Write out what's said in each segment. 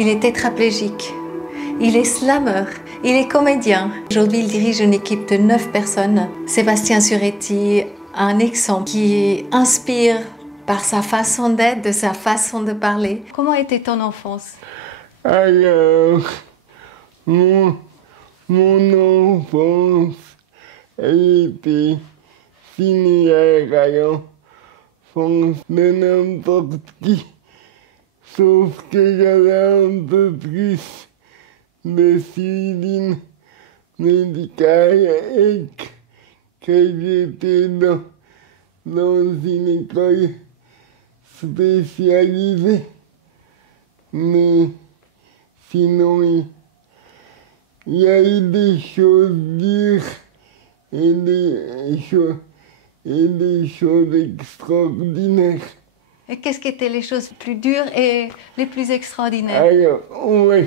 Il est tétraplégique, il est slameur, il est comédien. Aujourd'hui, il dirige une équipe de 9 personnes. Sébastien Suretti, un exemple qui inspire par sa façon d'être, de sa façon de parler. Comment était ton enfance? Alors, mon enfance, elle était similaire à l'enfance de n'importe qui, sauf que j'avais un peu plus de discipline médicale et que j'étais dans une école spécialisée. Mais sinon, il y a eu des choses dures et des choses extraordinaires. Et qu'est-ce qui étaient les choses plus dures et les plus extraordinaires? Alors, on va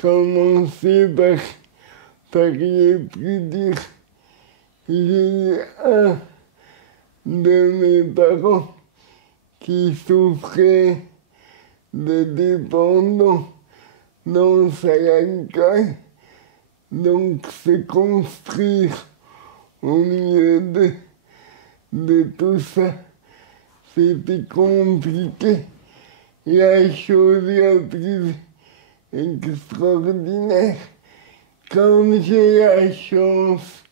commencer par les plus durs. J'ai eu un de mes parents qui souffrait de dépendance à l'alcool, donc se construire au milieu de tout ça, c'était compliqué. La chose la plus extraordinaire, quand j'ai la chance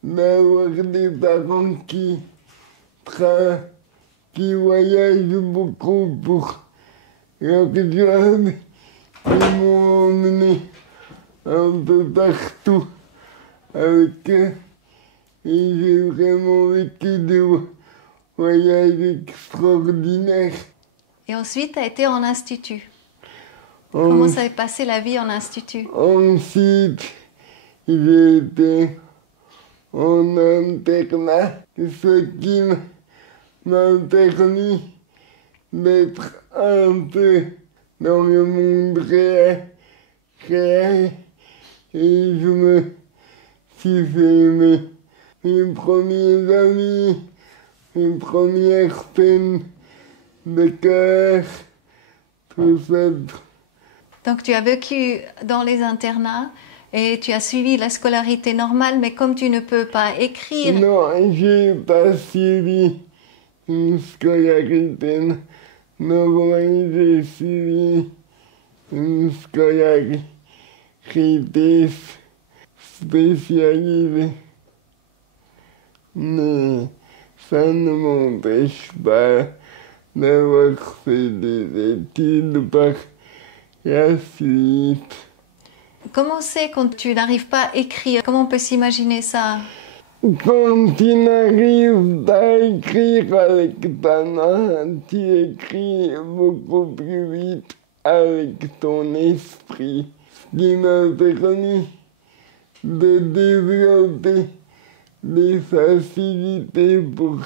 d'avoir des parents qui voyagent beaucoup pour leur job, ils m'ont emmené un peu partout avec eux et j'ai vraiment vécu des voyages extraordinaires. Et ensuite, tu as été en institut. Comment ça s'est passé la vie en institut? Ensuite, j'ai été en internat, ce qui m'a permis d'être un peu dans le monde réel et je me suis fait mes premiers amis, mes premières peines de cœur, tout ça. Donc tu as vécu dans les internats et tu as suivi la scolarité normale, mais comme tu ne peux pas écrire... Non, j'ai pas suivi une scolarité normale, j'ai suivi une scolarité spécialisée. Mais ça ne m'empêche pas d'avoir fait des études par la suite. Comment c'est quand tu n'arrives pas à écrire? Comment on peut s'imaginer ça? Quand tu n'arrives pas à écrire avec ta main, tu écris beaucoup plus vite avec ton esprit. Ce qui m'a permis de développer des facilités pour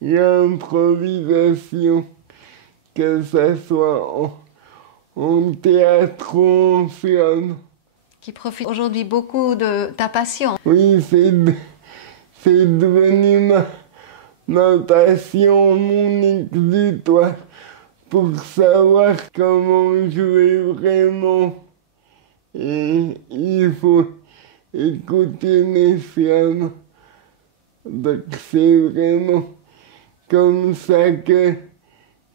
l'improvisation, que ce soit en théâtre ou en film. Qui profite aujourd'hui beaucoup de ta passion. Oui, c'est devenu ma passion, mon exutoire, pour savoir comment jouer vraiment. Et il faut écouter mes films. Donc c'est vraiment comme ça que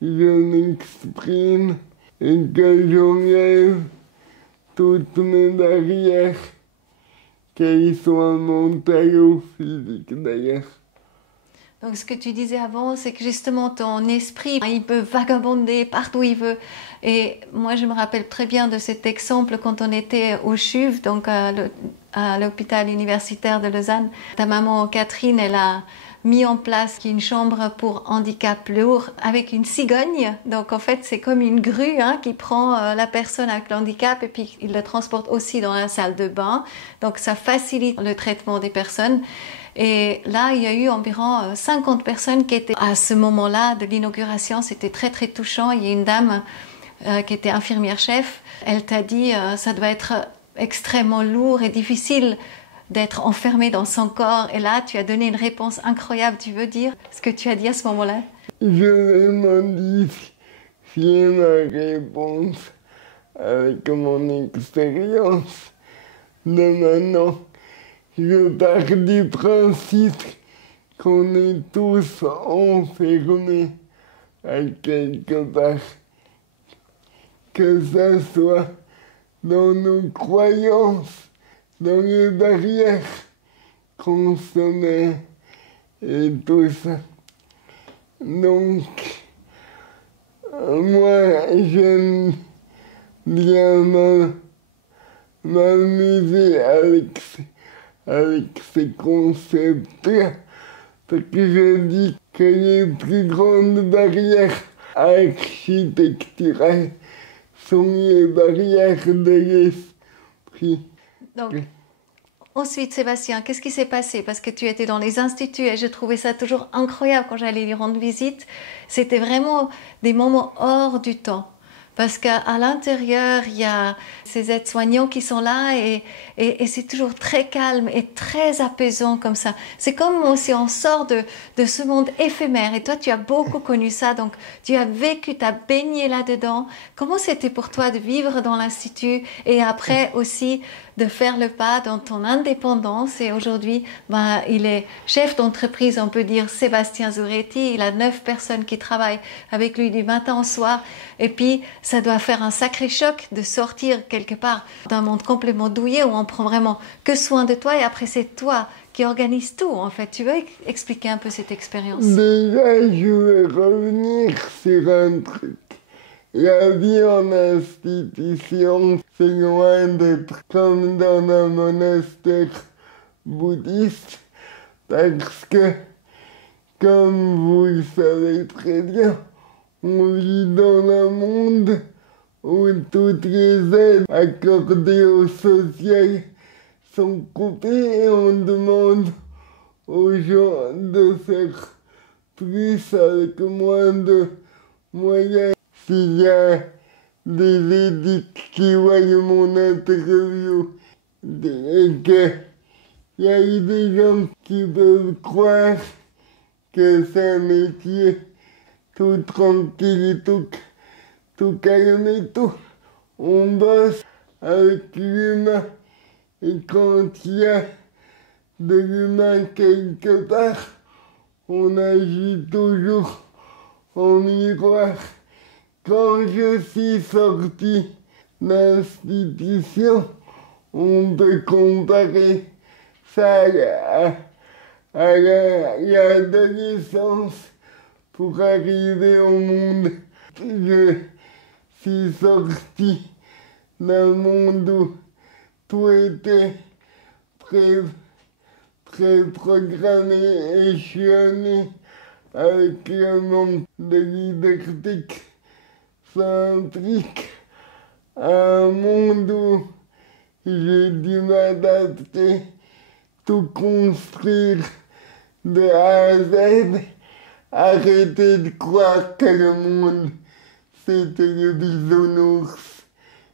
je m'exprime et que j'enlève toutes mes barrières, qu'elles soient mentales ou physiques d'ailleurs. Donc ce que tu disais avant, c'est que justement ton esprit, il peut vagabonder partout où il veut. Et moi je me rappelle très bien de cet exemple quand on était au CHUV, donc à l'hôpital universitaire de Lausanne. Ta maman Catherine, elle a mis en place une chambre pour handicap lourd avec une cigogne. Donc en fait c'est comme une grue qui prend la personne avec le handicap et puis il la transporte aussi dans la salle de bain. Donc ça facilite le traitement des personnes. Et là, il y a eu environ 50 personnes qui étaient à ce moment-là de l'inauguration. C'était très très touchant. Il y a une dame qui était infirmière-chef. Elle t'a dit ça doit être extrêmement lourd et difficile d'être enfermée dans son corps. Et là, tu as donné une réponse incroyable. Tu veux dire ce que tu as dit à ce moment-là? Je vais modifier ma réponse avec mon expérience de maintenant, je pars du principe qu'on est tous enfermés à quelque part, que ça soit dans nos croyances, dans les barrières qu'on se met et tout ça. Donc, moi, j'aime bien m'amuser avec ces concepts-là, parce que je dis que les plus grandes barrières architecturales sont les barrières de l'esprit. Donc, ensuite, Sébastien, qu'est-ce qui s'est passé? Parce que tu étais dans les instituts et je trouvais ça toujours incroyable quand j'allais lui rendre visite. C'était vraiment des moments hors du temps. Parce qu'à l'intérieur, il y a ces aides-soignants qui sont là et c'est toujours très calme et très apaisant comme ça. C'est comme si on sort de ce monde éphémère. Et toi, tu as beaucoup connu ça, donc tu as vécu, tu as baigné là-dedans. Comment c'était pour toi de vivre dans l'Institut et après aussi de faire le pas dans ton indépendance? Et aujourd'hui, il est chef d'entreprise, on peut dire, Sébastien Zuretti. Il a 9 personnes qui travaillent avec lui du matin au soir. Et puis, ça doit faire un sacré choc de sortir quelque part d'un monde complètement douillet où on prend vraiment que soin de toi et après c'est toi qui organise tout en fait. Tu veux expliquer un peu cette expérience? Déjà, je veux revenir sur un truc. La vie en institution, c'est loin d'être comme dans un monastère bouddhiste parce que, comme vous le savez très bien, on vit dans un monde où toutes les aides accordées au social sont coupées et on demande aux gens de faire plus avec moins de moyens. S'il y a des édits qui voient mon interview et qu'il y a eu des gens qui peuvent croire que c'est un métier tout tranquille, tout calme et tout. On bosse avec l'humain et quand il y a de l'humain quelque part, on agit toujours en miroir. Quand je suis sorti d'institution, on peut comparer ça à l'adolescence pour arriver au monde. Je suis sorti d'un monde où tout était préprogrammé, échelonné, avec le manque de liberté que ça implique, à un monde où j'ai dû m'adapter, tout construire de A à Z. Arrêtez de croire que le monde, c'était le bisounours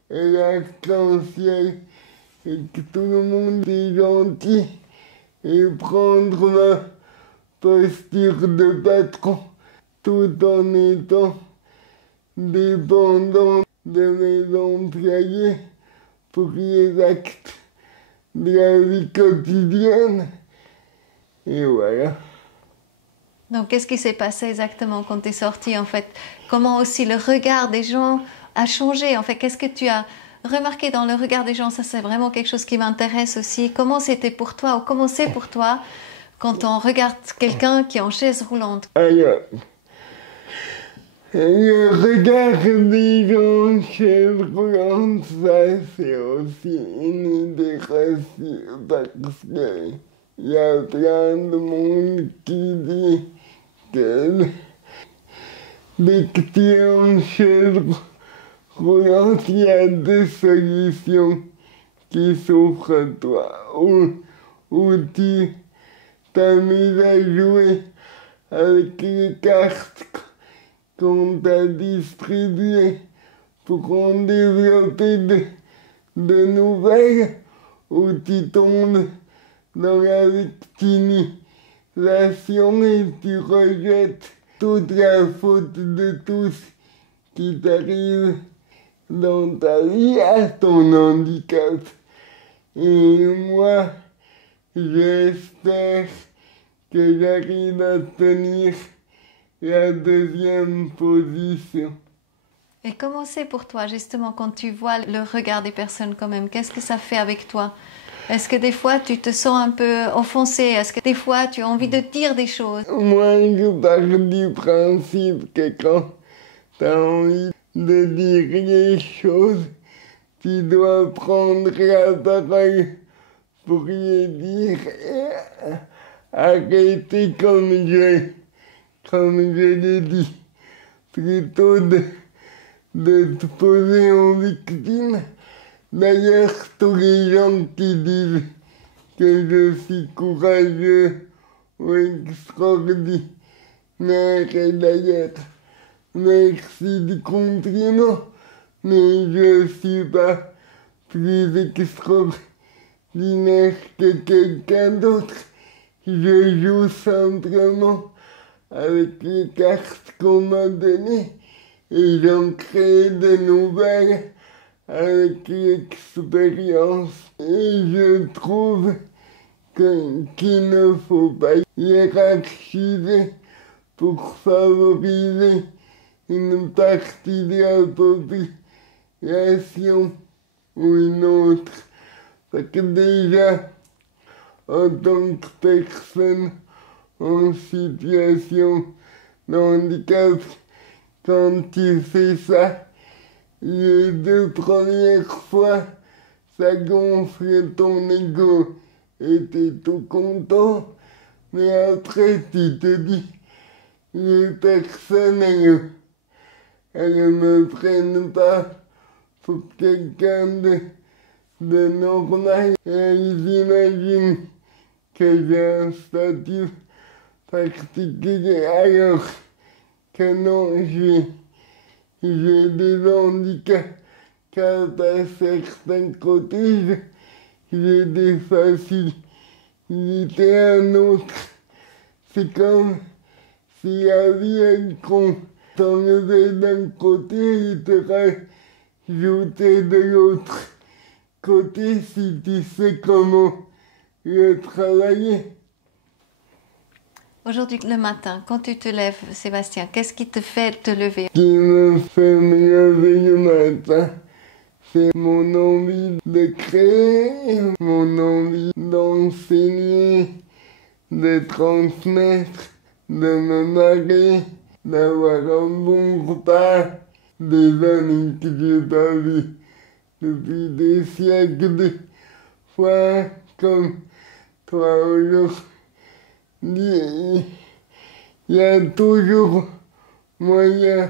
et l'arc-en-ciel et que tout le monde est gentil et prendre ma posture de patron tout en étant dépendant de mes employés pour les actes de la vie quotidienne. Et voilà. Donc, qu'est-ce qui s'est passé exactement quand tu es sorti, en fait? Comment aussi le regard des gens a changé? En fait, qu'est-ce que tu as remarqué dans le regard des gens? Ça, c'est vraiment quelque chose qui m'intéresse aussi. Comment c'était pour toi ou comment c'est pour toi quand on regarde quelqu'un qui est en chaise roulante? Alors, le regard des gens en chaise roulante, ça, c'est aussi une idée reçue parce que il y a plein de monde qui dit que dès que tu es en chaise roulante, il y a des solutions qui s'offrent à toi, où tu t'amuses à jouer avec les cartes qu'on t'a distribuées pour en développer de nouvelles, où tu tombes dans la victimisation et tu rejettes toute la faute de tous qui t'arrive dans ta vie à ton handicap. Et moi, j'espère que j'arrive à tenir la deuxième position. Et comment c'est pour toi, justement, quand tu vois le regard des personnes quand même? Qu'est-ce que ça fait avec toi? Est-ce que des fois, tu te sens un peu offensé? Est-ce que des fois, tu as envie de dire des choses? Moi, je pars du principe que quand tu as envie de dire les choses, tu dois prendre la parole pour les dire et arrêter comme je l'ai dit, plutôt de te poser en victime. D'ailleurs, tous les gens qui disent que je suis courageux ou extraordinaire, et d'ailleurs, merci du compliment, mais je suis pas plus extraordinaire que quelqu'un d'autre. Je joue simplement avec les cartes qu'on m'a données et j'en crée de nouvelles avec l'expérience. Et je trouve qu'il ne faut pas hiérarchiser pour favoriser une partie de la population ou une autre. Parce que déjà, en tant que personne en situation de handicap, quand tu fais ça, les 2 premières fois, ça gonfle ton ego et t'es tout content, mais après tu te dis, les personnes, elles me prennent pas pour quelqu'un de normal. Elles imaginent que j'ai un statut particulier alors que non, j'ai des handicaps car à certains côtés, j'ai des facilités à un autre. C'est comme si la vie elle t'enlevait d'un côté et te rajoutait de l'autre côté si tu sais comment le travailler. Aujourd'hui, le matin, quand tu te lèves, Sébastien, qu'est-ce qui te fait te lever? Ce qui me fait me lever le matin, c'est mon envie de créer, mon envie d'enseigner, de transmettre, de me marier, d'avoir un bon repas, des amis que j'ai pas vus depuis des siècles de fois, comme toi aujourd'hui. Il y a toujours moyen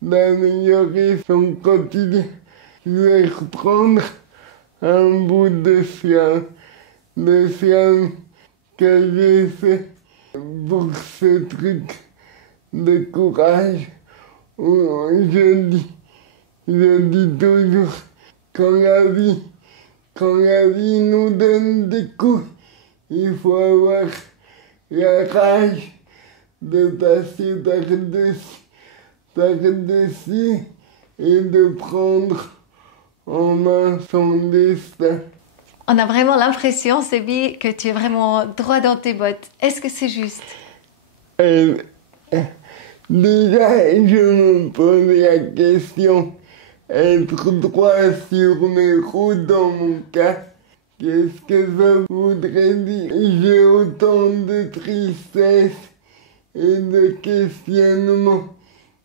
d'améliorer son quotidien. Je vais reprendre un bout de science que j'ai fait pour ce truc de courage où je dis toujours quand la vie nous donne des coups, il faut avoir la rage de passer par-dessus et de prendre en main son destin. On a vraiment l'impression, Sébi, que tu es vraiment droit dans tes bottes. Est-ce que c'est juste? Déjà, je me pose la question, être droit sur mes roues dans mon cas, qu'est-ce que ça voudrait dire? J'ai autant de tristesse et de questionnement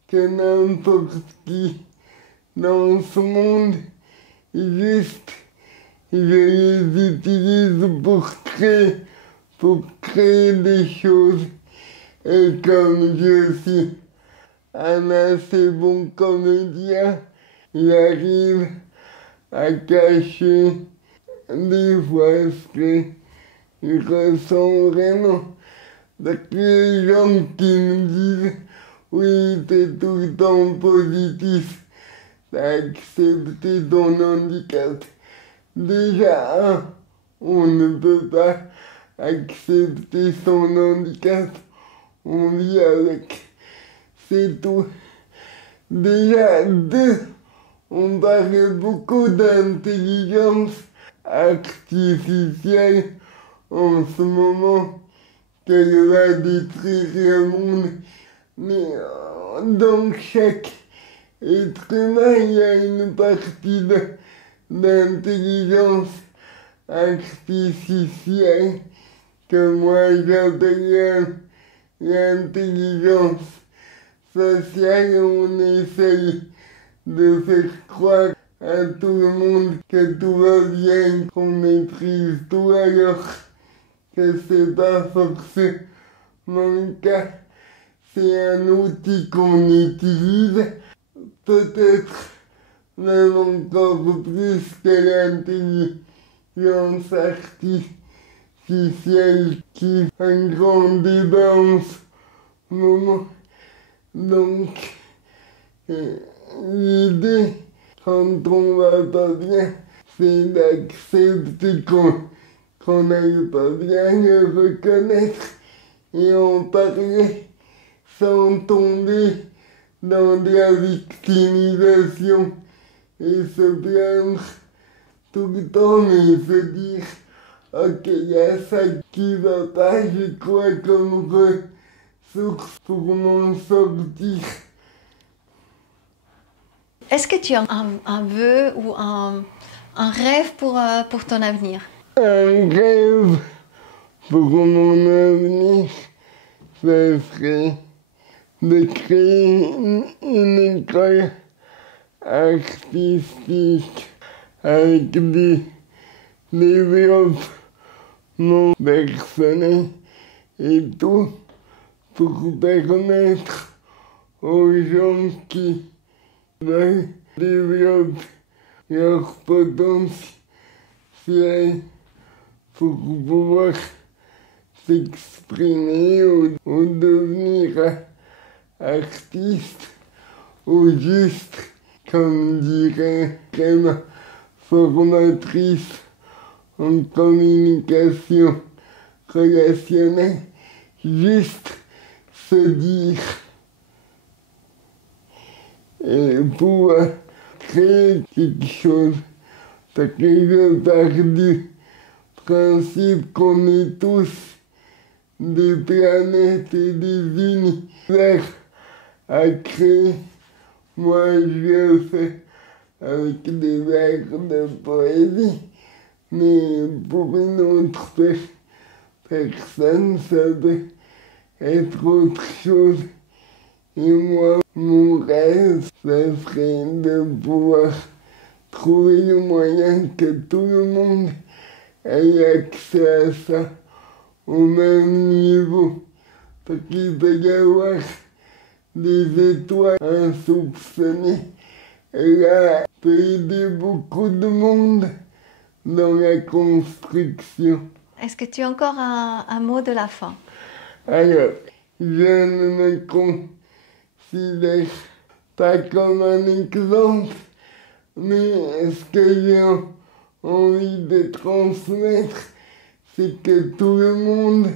que n'importe qui dans ce monde. Juste, je les utilise pour créer des choses. Et comme je suis un assez bon comédien, j'arrive à cacher des fois ce que je ressens vraiment. Parce que les gens qui me disent oui, t'es tout le temps positif, t'as accepté ton handicap. Déjà, on ne peut pas accepter son handicap, on vit avec, c'est tout. Déjà, 2, On parle beaucoup d'intelligence artificielle en ce moment, qu'elle va détruire le monde. Mais dans chaque être humain, il y a une partie d'intelligence artificielle que moi j'appelle l'intelligence sociale. On essaye de faire croire à tout le monde que tout va bien, qu'on maîtrise tout, alors que c'est pas forcément le cas. C'est un outil qu'on utilise, peut-être même encore plus que l'intelligence artificielle qui a un grand débat en ce moment. Donc, l'idée, quand on va pas bien, c'est d'accepter qu'on n'aille pas bien, le reconnaître et en parler sans tomber dans de la victimisation et se plaindre tout le temps, mais se dire ok, il y a ça qui va pas, j'ai quoi comme ressource pour m'en sortir. Est-ce que tu as un vœu ou un rêve pour ton avenir? Un rêve pour mon avenir, ce serait de créer une école artistique avec des développements personnels et tout pour permettre aux gens qui veulent développer leur potentiel pour pouvoir s'exprimer ou devenir artiste ou juste, comme dirait ma formatrice en communication relationnelle, juste se dire et pouvoir créer quelque chose. Parce que je pars du principe qu'on est tous des planètes et des univers à créer. Moi, je le fais avec des vers de poésie, mais pour une autre personne, ça peut être autre chose. Et moi, mon rêve, ça serait de pouvoir trouver le moyen que tout le monde ait accès à ça au même niveau. Parce qu'il peut y avoir des étoiles insoupçonnées. Et là, ça peut aider beaucoup de monde dans la construction. Est-ce que tu as encore un mot de la fin? Alors, je ne me considère pas comme un exemple, mais ce que j'ai envie de transmettre, c'est que tout le monde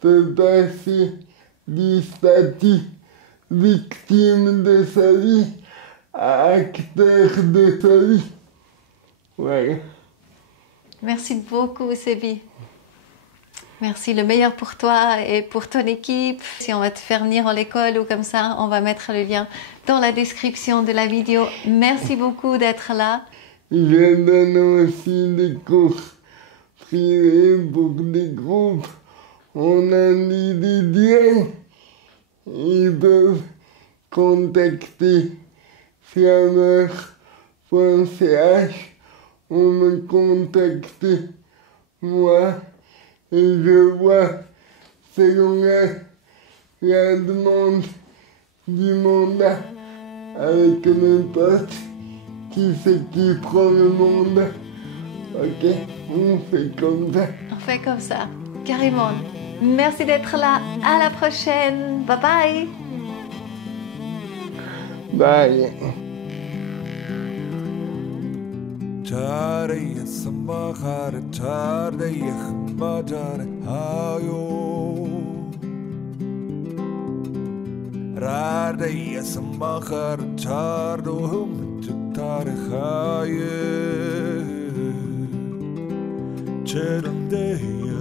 peut passer du statut victime de sa vie à acteur de sa vie. Voilà. Merci beaucoup, Sébi. Merci, le meilleur pour toi et pour ton équipe. Si on va te faire venir à l'école ou comme ça, on va mettre le lien dans la description de la vidéo. Merci beaucoup d'être là. Je donne aussi des cours privés pour des groupes en individuel. Ils peuvent contacter flameur.ch ou me contacter moi. Et je vois, selon la demande du mandat, avec mes potes, qui c'est qui prend le mandat. Ok, on fait comme ça. On fait comme ça, carrément. Merci d'être là. À la prochaine. Bye bye. Bye. Tare samahar tare madar ayo Rade samahar tardum tarchaye Cheram dehi